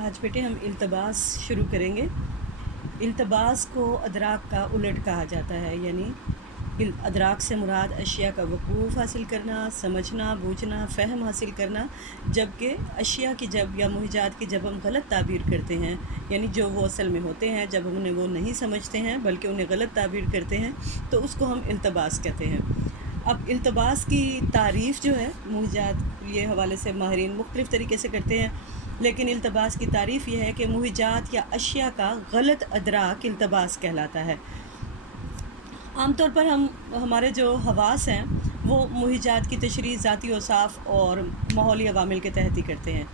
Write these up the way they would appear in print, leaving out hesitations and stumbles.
آج بیٹے ہم التباس شروع کریں گے۔ التباس کو ادراک کا الٹ کہا جاتا ہے، یعنی ادراک سے مراد اشیاء کا وقوف حاصل کرنا، سمجھنا، بوجھنا، فہم حاصل کرنا، جبکہ اشیاء کی جب یا محیجات کی جب ہم غلط تعبیر کرتے ہیں، یعنی جو وہ اصل میں ہوتے ہیں جب ہم انہیں وہ نہیں سمجھتے ہیں بلکہ انہیں غلط تعبیر کرتے ہیں تو اس کو ہم التباس کہتے ہیں۔ اب التباس کی تعریف جو ہے محیجات یہ حوالے سے ماہرین مختلف طریقے سے کرتے ہیں، لیکن التباس کی تعریف یہ ہے کہ محیجات یا اشیاء کا غلط ادراک التباس کہلاتا ہے۔ عام طور پر ہمارے جو حواس ہیں وہ محیجات کی تشریح ذاتی اوصاف اور ماحولی عوامل کے تحت ہی کرتے ہیں،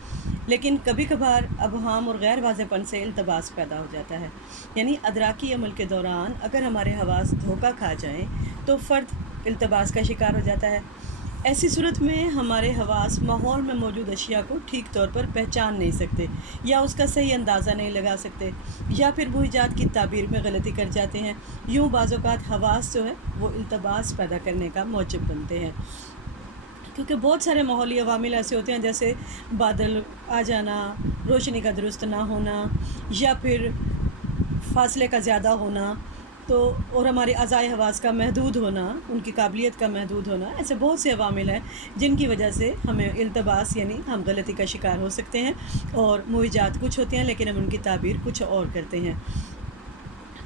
لیکن کبھی کبھار ابہام اور غیر واضح پن سے التباس پیدا ہو جاتا ہے، یعنی ادراکی عمل کے دوران اگر ہمارے حواس دھوکہ کھا جائیں تو فرد التباس کا شکار ہو جاتا ہے۔ ایسی صورت میں ہمارے حواس ماحول میں موجود اشیاء کو ٹھیک طور پر پہچان نہیں سکتے یا اس کا صحیح اندازہ نہیں لگا سکتے، یا پھر محیجات کی تعبیر میں غلطی کر جاتے ہیں۔ یوں بعض اوقات حواس جو ہے وہ التباس پیدا کرنے کا موجب بنتے ہیں، کیونکہ بہت سارے ماحولی عوامل ایسے ہوتے ہیں جیسے بادل آ جانا، روشنی کا درست نہ ہونا، یا پھر فاصلے کا زیادہ ہونا، تو اور ہمارے اعضائے حواس کا محدود ہونا، ان کی قابلیت کا محدود ہونا، ایسے بہت سے عوامل ہیں جن کی وجہ سے ہمیں التباس یعنی ہم غلطی کا شکار ہو سکتے ہیں، اور محیجات کچھ ہوتے ہیں لیکن ہم ان کی تعبیر کچھ اور کرتے ہیں۔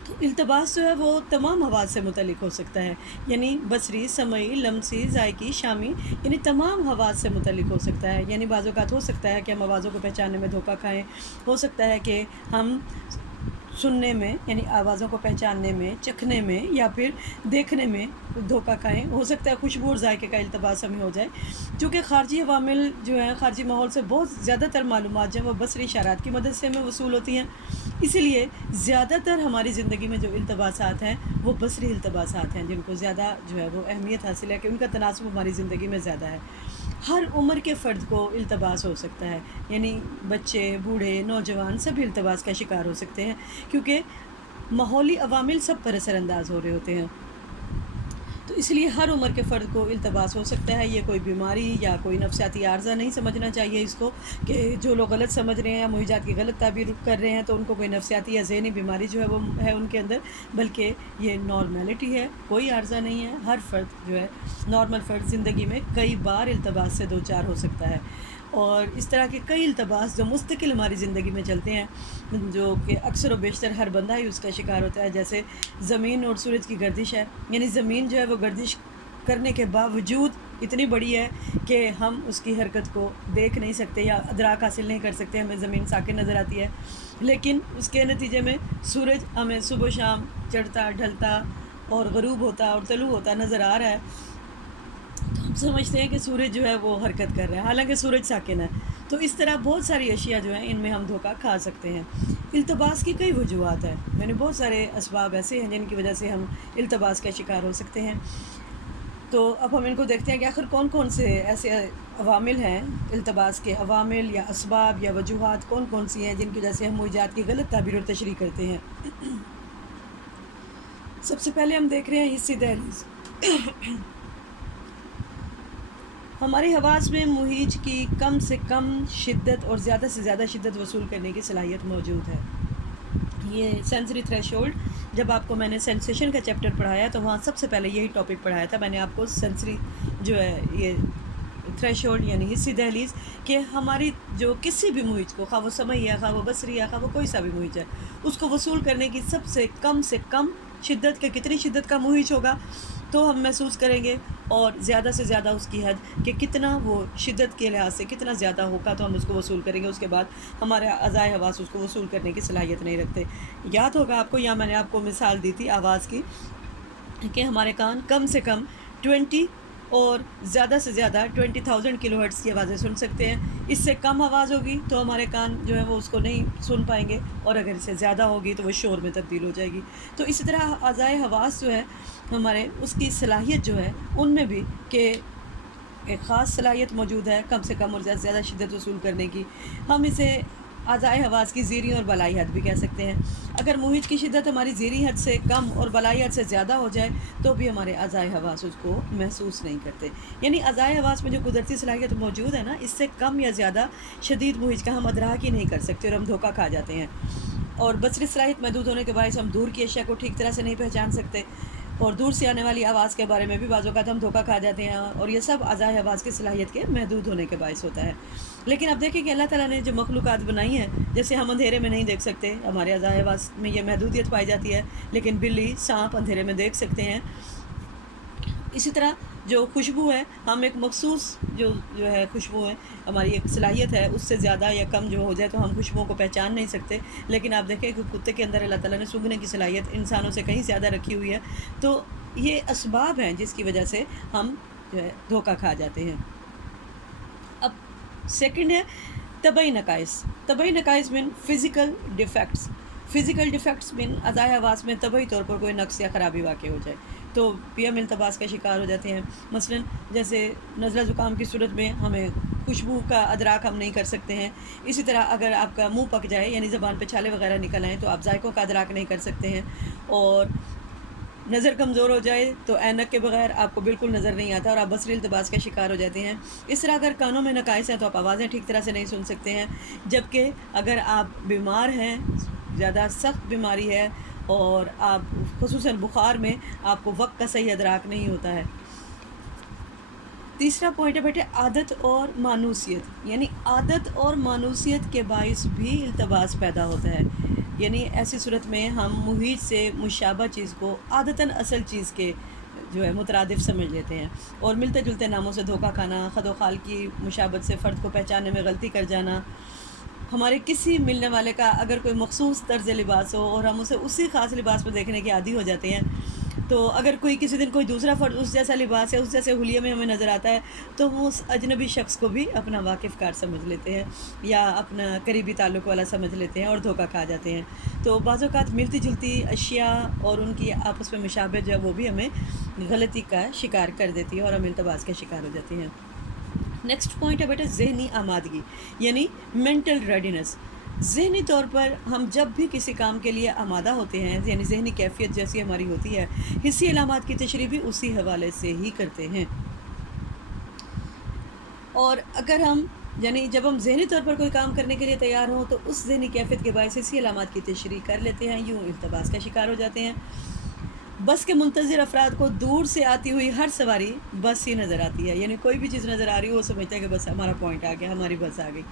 تو التباس جو ہے وہ تمام حواس سے متعلق ہو سکتا ہے، یعنی بصری، سمعی، لمسی، ذائقی، شامی، یعنی تمام حواس سے متعلق ہو سکتا ہے۔ یعنی بعض اوقات ہو سکتا ہے کہ ہم آوازوں کو پہچاننے میں دھوکہ کھائیں، ہو سکتا ہے کہ ہم سننے میں یعنی آوازوں کو پہچاننے میں، چکھنے میں یا پھر دیکھنے میں دھوکہ کھائیں، ہو سکتا ہے خوشبو اور ذائقے کا التباس ہمیں ہو جائے، چونکہ خارجی عوامل جو ہیں، خارجی ماحول سے بہت زیادہ تر معلومات جو ہیں وہ بصری اشارات کی مدد سے ہمیں وصول ہوتی ہیں، اسی لیے زیادہ تر ہماری زندگی میں جو التباسات ہیں وہ بصری التباسات ہیں، جن کو زیادہ جو ہے وہ اہمیت حاصل ہے کہ ان کا تناسب ہماری زندگی میں زیادہ ہے۔ ہر عمر کے فرد کو التباس ہو سکتا ہے، یعنی بچے، بوڑھے، نوجوان سب التباس کا شکار ہو سکتے ہیں، کیونکہ ماحولی عوامل سب پر اثر انداز ہو رہے ہوتے ہیں، تو اس لیے ہر عمر کے فرد کو التباس ہو سکتا ہے۔ یہ کوئی بیماری یا کوئی نفسیاتی عارضہ نہیں سمجھنا چاہیے اس کو، کہ جو لوگ غلط سمجھ رہے ہیں یا محیجات کی غلط تعبیر کر رہے ہیں تو ان کو کوئی نفسیاتی یا ذہنی بیماری جو ہے وہ ہے ان کے اندر، بلکہ یہ نارمیلٹی ہے، کوئی عارضہ نہیں ہے۔ ہر فرد جو ہے، نارمل فرد زندگی میں کئی بار التباس سے دوچار ہو سکتا ہے، اور اس طرح کے کئی التباس جو مستقل ہماری زندگی میں چلتے ہیں، جو کہ اکثر و بیشتر ہر بندہ ہی اس کا شکار ہوتا ہے، جیسے زمین اور سورج کی گردش ہے، یعنی زمین جو ہے وہ گردش کرنے کے باوجود اتنی بڑی ہے کہ ہم اس کی حرکت کو دیکھ نہیں سکتے یا ادراک حاصل نہیں کر سکتے، ہمیں زمین ساکن نظر آتی ہے، لیکن اس کے نتیجے میں سورج ہمیں صبح و شام چڑھتا، ڈھلتا اور غروب ہوتا اور طلوع ہوتا نظر آ رہا ہے، تو ہم سمجھتے ہیں کہ سورج جو ہے وہ حرکت کر رہا ہے، حالانکہ سورج ساکن ہے۔ تو اس طرح بہت ساری اشیاء جو ہیں ان میں ہم دھوکہ کھا سکتے ہیں۔ التباس کی کئی وجوہات ہیں، یعنی بہت سارے اسباب ایسے ہیں جن کی وجہ سے ہم التباس کا شکار ہو سکتے ہیں۔ تو اب ہم ان کو دیکھتے ہیں کہ آخر کون کون سے ایسے عوامل ہیں، التباس کے عوامل یا اسباب یا وجوہات کون کون سی ہیں جن کی وجہ سے ہم محیجات کی غلط تعبیر اور تشریح کرتے ہیں۔ سب سے پہلے ہم دیکھ رہے ہیں حسی دہلیز۔ ہماری حواس میں محیج کی کم سے کم شدت اور زیادہ سے زیادہ شدت وصول کرنے کی صلاحیت موجود ہے۔ یہ سینسری تھریش ہولڈ، جب آپ کو میں نے سینسیشن کا چیپٹر پڑھایا تو وہاں سب سے پہلے یہی ٹاپک پڑھایا تھا، میں نے آپ کو سینسری جو ہے یہ تھریش ہولڈ یعنی حسی دہلیز، کہ ہماری جو کسی بھی محیط کو، خواہ وہ سمعی ہے، خواہ وہ بصری ہے، خواہ وہ کوئی سا بھی محیط ہے، اس کو وصول کرنے کی سب سے کم شدت، کہ کتنی شدت کا محیط ہوگا تو ہم محسوس کریں گے، اور زیادہ سے زیادہ اس کی حد کہ کتنا وہ شدت کے لحاظ سے کتنا زیادہ ہوگا تو ہم اس کو وصول کریں گے، اس کے بعد ہمارے اعضائے حواس اس کو وصول کرنے کی صلاحیت نہیں رکھتے۔ یاد ہوگا آپ کو، یا میں نے آپ کو مثال دی تھی آواز کی، کہ ہمارے کان کم سے کم 20 اور زیادہ سے زیادہ 20,000 کلو ہرٹز کی آوازیں سن سکتے ہیں۔ اس سے کم آواز ہوگی تو ہمارے کان جو ہے وہ اس کو نہیں سن پائیں گے، اور اگر اس سے زیادہ ہوگی تو وہ شور میں تبدیل ہو جائے گی۔ تو اسی طرح اعضائے حواس جو ہے ہمارے، اس کی صلاحیت جو ہے ان میں بھی کہ ایک خاص صلاحیت موجود ہے کم سے کم اور زیادہ سے زیادہ شدت وصول کرنے کی۔ ہم اسے आज़ाए हवास की ज़ेरी और बलाई हद भी कह सकते हैं। अगर मुहिज की शिद्दत हमारी ज़ेरी हद से कम और बलाई हद से ज़्यादा हो जाए तो भी हमारे आज़ाए हवास उसको महसूस नहीं करते। यानी आज़ाए हवास में जो कुदरती सलाहियत मौजूद है ना, इससे कम या ज़्यादा शदीद मुहिज का हम अदराक ही नहीं कर सकते और हम धोखा खा जाते हैं। और बसरी सलाहियत महदूद होने के बायस हम दूर की अशिया को ठीक तरह से नहीं पहचान सकते, और दूर से आने वाली आवाज़ के बारे में भी बाज़ औक़ात हम धोखा खा जाते हैं, और ये सब आज़ाए आवाज़ की सलाहियत के महदूद होने के बायस होता है। लेकिन अब देखें कि अल्लाह ताला ने जो मखलूक़ात बनाई हैं, जैसे हम अंधेरे में नहीं देख सकते, हमारे आज़ाए आवाज़ में ये महदूदियत पाई जाती है, लेकिन बिल्ली, सांप अंधेरे में देख सकते हैं। इसी तरह जो खुशबू है, हम एक मखसूस जो है खुशबू है, हमारी एक सलाहियत है, उससे ज़्यादा या कम जो हो जाए तो हम खुशबुओं को पहचान नहीं सकते। लेकिन आप देखें कि कुत्ते के अंदर अल्लाह ताला ने सूंघने की सलाहियत इंसानों से कहीं ज़्यादा रखी हुई है। तो ये असबाब हैं जिसकी वजह से हम जो है धोखा खा जाते हैं। अब सेकंड है तबई नकाइस। तबई नकाइस मीन फ़िज़िकल डिफ़ेक्ट्स। फ़िज़िकल डिफ़ेक्ट्स मीन अज़ाए हवास में तबई तौर पर कोई नक़्स या ख़राबी वाक़ हो जाए तो भी हम इल्तबास का शिकार हो जाते हैं। मसलन जैसे नज़ला ज़ुकाम की सूरत में हमें खुशबू का अदराक हम नहीं कर सकते हैं। इसी तरह अगर आपका मुंह पक जाए, यानी ज़बान पे छाले वगैरह निकल आएँ, तो आप जायकों का अदराक नहीं कर सकते हैं। और नज़र कमज़ोर हो जाए तो ऐनक के बगैर आपको बिल्कुल नज़र नहीं आता और आप बसरी इल्तबास का शिकार हो जाते हैं। इस तरह अगर कानों में नकाइस हैं तो आप आवाज़ें ठीक तरह से नहीं सुन सकते हैं। जबकि अगर आप बीमार हैं, ज़्यादा सख्त बीमारी है, और आप ख़ुसूसन बुखार में आपको वक्त का सही अदराक नहीं होता है। तीसरा पॉइंट है बेटे आदत और मानूसियत। यानी आदत और मानूसियत के बाइस भी इल्तबास पैदा होता है। यानी ऐसी सूरत में हम मुहीज से मुशाबा चीज़ को आदतन असल चीज़ के जो है मुतरादिफ समझ लेते हैं, और मिलते जुलते नामों से धोखा खाना, खदो खाल की मुशाबत से फ़र्द को पहचानने में गलती कर जाना, हमारे किसी मिलने वाले का अगर कोई मखसूस तर्ज़ लिबास हो और हम उसे उसी ख़ास लिबास में देखने के आदी हो जाते हैं, तो अगर कोई किसी दिन कोई दूसरा फ़र्द उस जैसा लिबास या उस जैसे हुलिये में हमें नज़र आता है तो वो उस अजनबी शख्स को भी अपना वाकिफ़ कार समझ लेते हैं या अपना करीबी ताल्लुक़ वाला समझ लेते हैं और धोखा खा जाते हैं। तो बाज़ औक़ात मिलती जुलती अशिया और उनकी आपस में मुशाबहत जो है वो भी हमें गलती का शिकार कर देती है और हम इल्तबास का शिकार हो जाते हैं। नेक्स्ट पॉइंट है बेटा ज़हनी आमादगी, यानी मेंटल रेडीनेस। ज़हनी तौर पर हम जब भी किसी काम के लिए आमादा होते हैं, यानी ज़हनी कैफियत जैसी हमारी होती है, हिस्सी अलामात की तशरीह भी उसी हवाले से ही करते हैं। और अगर हम यानी जब हम ज़हनी तौर पर कोई काम करने के लिए तैयार हों तो उस ज़हनी कैफियत के बायस हिस्सी अलामात की तशरीह कर लेते हैं, यूँ इल्तबास का शिकार हो जाते हैं। बस के मुंतज़िर अफराद को दूर से आती हुई हर सवारी बस ही नज़र आती है, यानी कोई भी चीज़ नज़र आ रही हो वो समझता है कि बस हमारा पॉइंट आ गया, हमारी बस आ गई।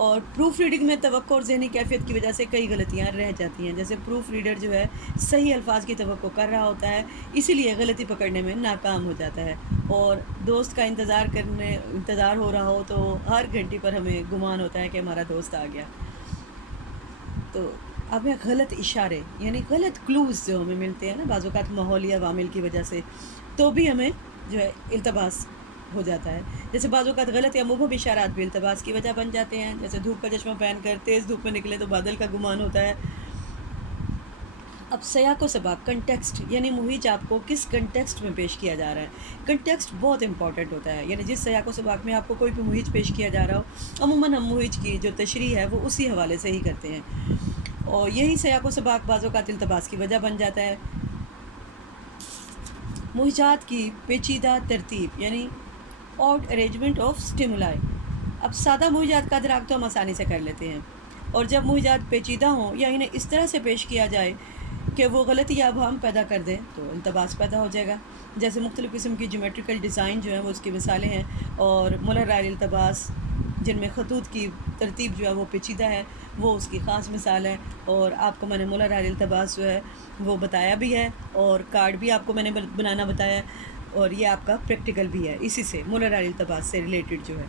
और प्रूफ रीडिंग में तवक्को और ज़हनी कैफियत की वजह से कई गलतियाँ रह जाती हैं। जैसे प्रूफ रीडर जो है सही अल्फाज की तवक्को कर रहा होता है, इसीलिए गलती पकड़ने में नाकाम हो जाता है। और दोस्त का इंतज़ार हो रहा हो तो हर घंटी पर हमें गुमान होता है कि हमारा दोस्त आ गया। तो अब है गलत इशारे, यानी गलत क्लूज़ जो हमें मिलते हैं ना बाज़ औक़ात माहौली अवामिल की वजह से, तो भी हमें जो है इल्तबास हो जाता है। जैसे बाज़ औक़ात गलत या मुबहम इशारात भी इल्तबास की वजह बन जाते हैं। जैसे धूप का चश्मा पहनकर तेज़ धूप में निकले तो बादल का गुमान होता है। अब सयाक़ व सबाक़, कंटेक्स्ट, यानी मुहीज आपको किस कंटेक्स्ट में पेश किया जा रहा है। कंटेक्स्ट बहुत इंपॉर्टेंट होता है, यानी जिस सयाक़ व सबाक़ में आपको कोई भी मुहीज पेश किया जा रहा हो, अमूमन हम मुहीज की जो तशरीह है वो उसी हवाले से ही करते हैं, और यही सयाक़ व सबाक़ बाज़ औक़ात इल्तबास की वजह बन जाता है। मुहीजात की पेचीदा तरतीब, यानी ऑड अरेंजमेंट ऑफ स्टिमुलाई। अब सादा मुहीजात का अदराक तो हम आसानी से कर लेते हैं, और जब मुहीजात पेचीदा हों या इन्हें इस तरह से पेश किया जाए कि वो गलती या अबहम पैदा कर दें तो इल्तबास पैदा हो जाएगा। जैसे मुख्तलिफ़ किस्म की ज्योमेट्रिकल डिज़ाइन जो है वो उसकी मिसालें हैं, और मुलर्राइल इल्तबास जिनमें खतूत की तरतीब जो है वो पेचीदा है, वो उसकी ख़ास मिसाल है। और आपको मैंने मुलर्राइल इल्तबास जो है वो बताया भी है, और कार्ड भी आपको मैंने बनाना बताया है, और ये आपका प्रैक्टिकल भी है इसी से, मुलर्राइल इल्तबास से रिलेटेड जो है।